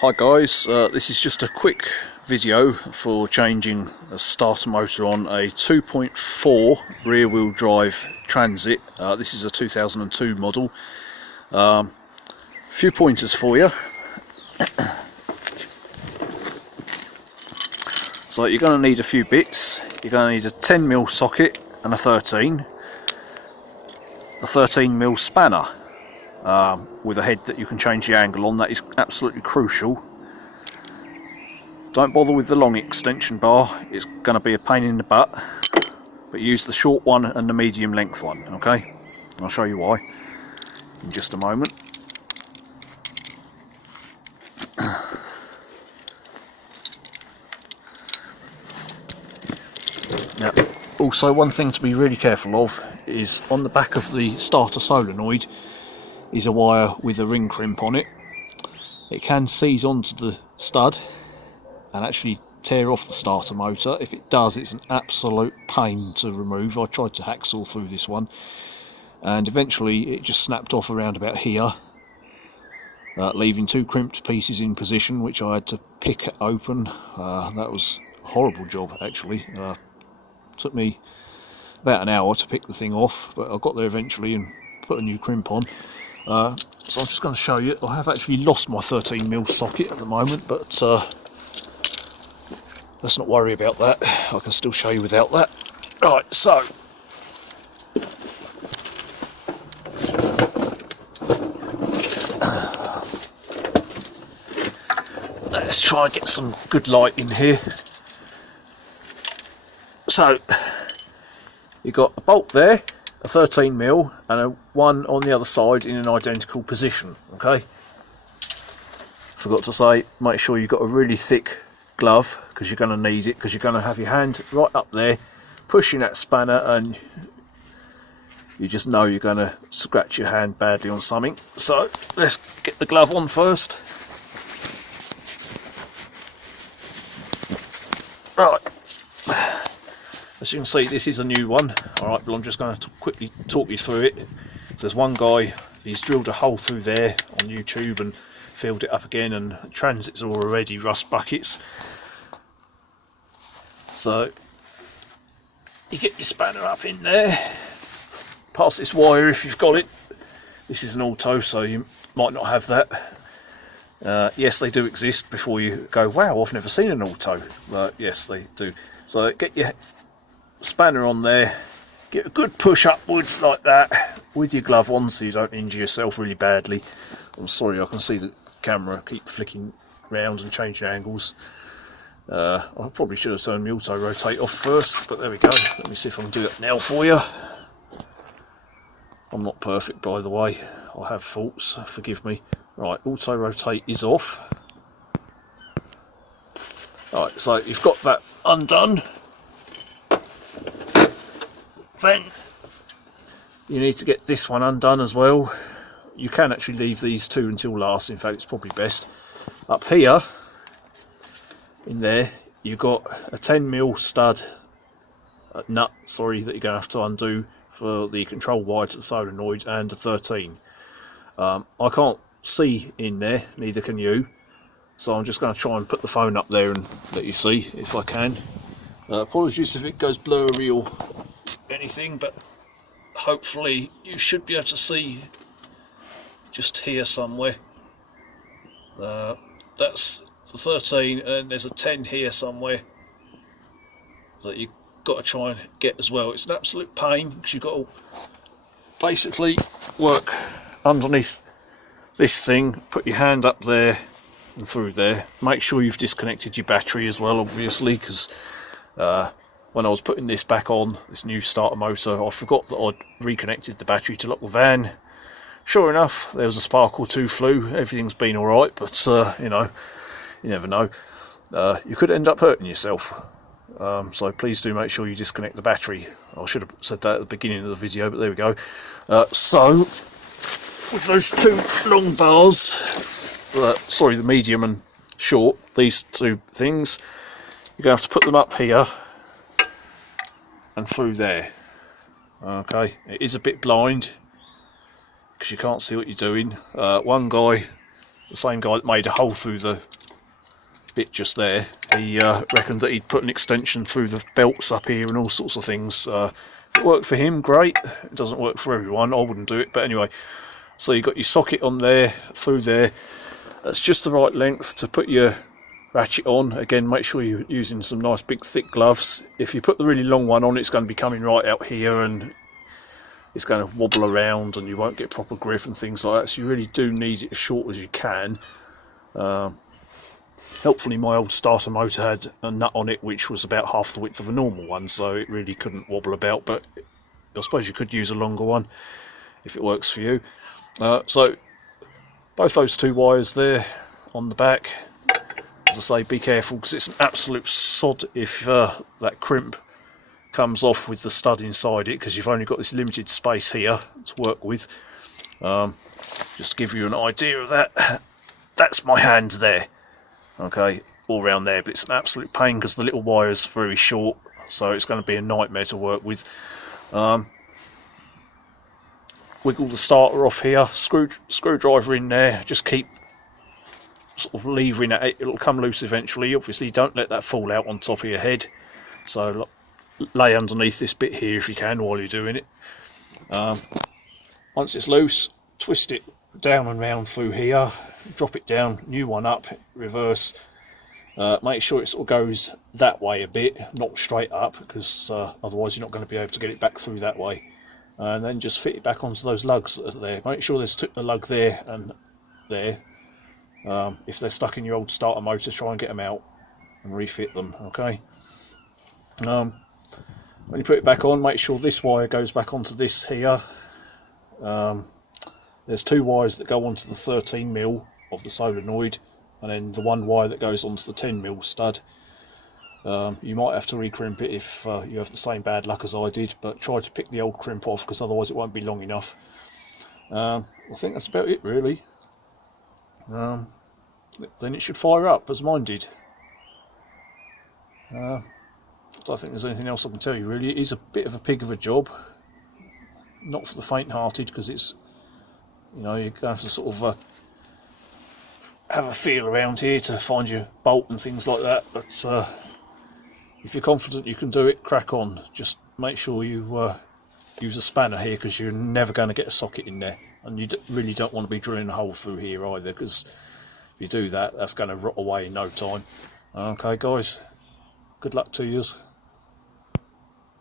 Hi guys, this is just a quick video for changing a starter motor on a 2.4 rear wheel drive Transit. This is a 2002 model. Few pointers for you. So you're going to need a few bits. You're going to need a 10mm socket and a 13mm spanner. With a head that you can change the angle on. That is absolutely crucial. Don't bother with the long extension bar, it's going to be a pain in the butt, but use the short one and the medium length one, okay? And I'll show you why in just a moment. Now, also one thing to be really careful of is on the back of the starter solenoid is a wire with a ring crimp on it. It can seize onto the stud and actually tear off the starter motor. If it does, it's an absolute pain to remove. I tried to hacksaw through this one and eventually it just snapped off around about here, leaving two crimped pieces in position which I had to pick open. That was a horrible job actually. Took me about an hour to pick the thing off, but I got there eventually and put a new crimp on. So I'm just going to show you. I have actually lost my 13mm socket at the moment, but let's not worry about that. I can still show you without that. Right, so let's try and get some good light in here. So you've got a bolt there, a 13mm, and a one on the other side in an identical position. Okay. Forgot to say, make sure you've got a really thick glove because you're going to need it, because you're going to have your hand right up there pushing that spanner and you just know you're going to scratch your hand badly on something. So let's get the glove on first. Right, as you can see, this is a new one. Alright, but I'm just going to quickly talk you through it. So there's one guy, he's drilled a hole through there on YouTube and filled it up again, and Transits are already rust buckets. So you get your spanner up in there, pass this wire if you've got it. This is an auto, so you might not have that. Yes, they do exist. Before you go, wow, I've never seen an auto. Yes, they do. So get your spanner on there, get a good push upwards like that with your glove on so you don't injure yourself really badly. I'm sorry, I can see the camera keep flicking round and changing angles. I probably should have turned my auto rotate off first, but there we go. Let me see if I can do that now for you. I'm not perfect, by the way. I have faults, forgive me. Right, auto rotate is off. Right, so you've got that undone. Then you need to get this one undone as well. You can actually leave these two until last. In fact, it's probably best. Up here, in there, you've got a 10mm stud nut, sorry, that you're going to have to undo for the control wire to the solenoid, and a 13. I can't see in there, neither can you, so I'm just going to try and put the phone up there and let you see if I can. Apologies if it goes blurry or anything, but hopefully you should be able to see just here somewhere. That's the 13, and there's a 10 here somewhere that you've got to try and get as well. It's an absolute pain because you've got to basically work underneath this thing, put your hand up there and through there. Make sure you've disconnected your battery as well, obviously, because when I was putting this back on, this new starter motor, I forgot that I'd reconnected the battery to lock the van. Sure enough, there was a spark or two flew. Everything's been alright, but you know, you never know. You could end up hurting yourself. So please do make sure you disconnect the battery. I should have said that at the beginning of the video, but there we go. So with those two long bars, sorry, the medium and short, these two things, you're going to have to put them up here and through there. Okay, it is a bit blind because you can't see what you're doing. One guy the same guy that made a hole through the bit just there, he reckoned that he'd put an extension through the belts up here and all sorts of things. If it worked for him, great. It doesn't work for everyone. I wouldn't do it, but anyway. So you've got your socket on there, through there. That's just the right length to put your ratchet on. Again, make sure you're using some nice big thick gloves. If you put the really long one on, it's going to be coming right out here and it's going to wobble around and you won't get proper grip and things like that. So you really do need it as short as you can. Helpfully, my old starter motor had a nut on it which was about half the width of a normal one, so it really couldn't wobble about, but I suppose you could use a longer one if it works for you. So both those two wires there on the back, as I say, be careful because it's an absolute sod if that crimp comes off with the stud inside it, because you've only got this limited space here to work with. Just to give you an idea of that, that's my hand there. Okay, all around there, but it's an absolute pain because the little wire's very short, so it's going to be a nightmare to work with. Wiggle the starter off here, screwdriver in there, just keep sort of levering at it, it'll come loose eventually. Obviously don't let that fall out on top of your head, so lay underneath this bit here if you can while you're doing it. Once it's loose, twist it down and round through here, drop it down, new one up, reverse. Make sure it sort of goes that way a bit, not straight up, because otherwise you're not going to be able to get it back through that way. And then just fit it back onto those lugs that are there. Make sure there's a lug there and there. If they're stuck in your old starter motor, try and get them out and refit them. Okay. When you put it back on, make sure this wire goes back onto this here. There's two wires that go onto the 13mm of the solenoid, and then the one wire that goes onto the 10mm stud. You might have to recrimp it if you have the same bad luck as I did, but try to pick the old crimp off because otherwise it won't be long enough. I think that's about it really. Then it should fire up as mine did. I don't think there's anything else I can tell you really. It is a bit of a pig of a job, not for the faint-hearted, because it's, you know, you're going to have to sort of have a feel around here to find your bolt and things like that, but if you're confident you can do it, crack on. Just make sure you use a spanner here, because you're never going to get a socket in there, and you really don't want to be drilling a hole through here either, because if you do that, that's going to rot away in no time. Okay guys, good luck to yous.